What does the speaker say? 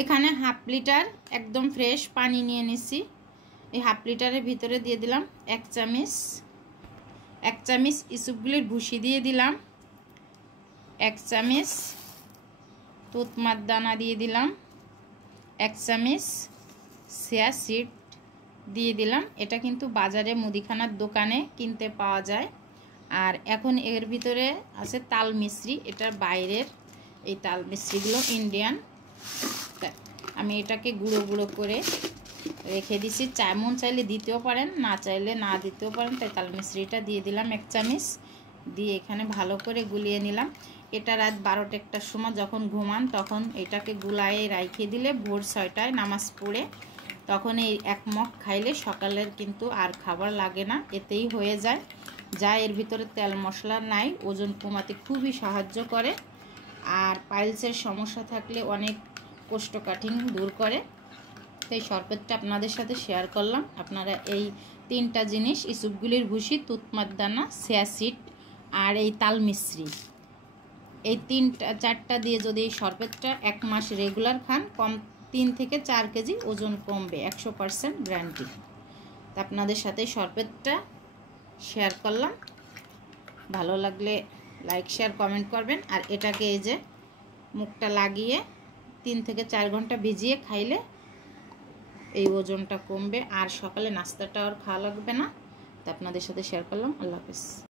এখানে half litre একদম fresh পানি নিয়ে নিছি। এই হাফ লিটারের ভিতরে দিয়ে দিলাম এক চামচ ইসবগুলির ভুসি দিয়ে দিলাম, এক চামচ তুতমার দানা দিয়ে দিলাম, এক চামচ চিয়া সিড দিয়ে দিলাম। এটা কিন্তু বাজারে মুদিখানার দোকানে কিনতে পাওয়া যায়। আর এখন এর ভিতরে আছে তাল মিশ্রি, এটার বাইরের এই তাল মিশ্রিগুলো ইন্ডিয়ান। আমি এটাকে গুঁড়ো গুঁড়ো করে রেখে দিছি। মন চাইলে দিতেও পারেন, না চাইলে না দিতেও পারেন। তাই তাল মিশ্রিটা দিয়ে দিলাম এক চামচ, দিয়ে এখানে ভালো করে গুলিয়ে নিলাম। এটা রাত 12টার সময় যখন ঘুমান তখন এটাকে গুলায়ে রাইখে দিলে ভোর 6টায় নামাজ পড়ে তখন এই এক মগ খাইলে সকালের কিন্তু আর খাবার লাগে না, এতেই হয়ে যায়। যা এর ভিতরে তেল মশলা নাই, ওজন কমাতে খুবই সাহায্য করে। আর পাইলসের সমস্যা থাকলে অনেক কোষ্ঠকাঠিন্য দূর করে। তাই শরবতটা আপনাদের সাথে শেয়ার করলাম। আপনারা এই 3টা জিনিস, ইসবগুলির ভুসি, তুতমার দানা, চিয়া সিড আর এই তাল মিশ্রি, এই 4টা দিয়ে যদি এই শরবতটা 1 মাস রেগুলার খান, 3 থেকে 4 কেজি ওজন কমবে, 100% গ্যারান্টি। তা আপনাদের সাথে শরবতটা শেয়ার করলাম। ভালো লাগলে লাইক শেয়ার কমেন্ট করবেন। আর এটাকে এই যে মুখটা লাগিয়ে 3 থেকে 4 ঘন্টা ভিজিয়ে খাইলে এই ওজনটা কমবে, আর সকালে নাস্তাটা আর খাওয়া লাগবে না। তা আপনাদের সাথে শেয়ার করলাম। আল্লাহ হাফেজ।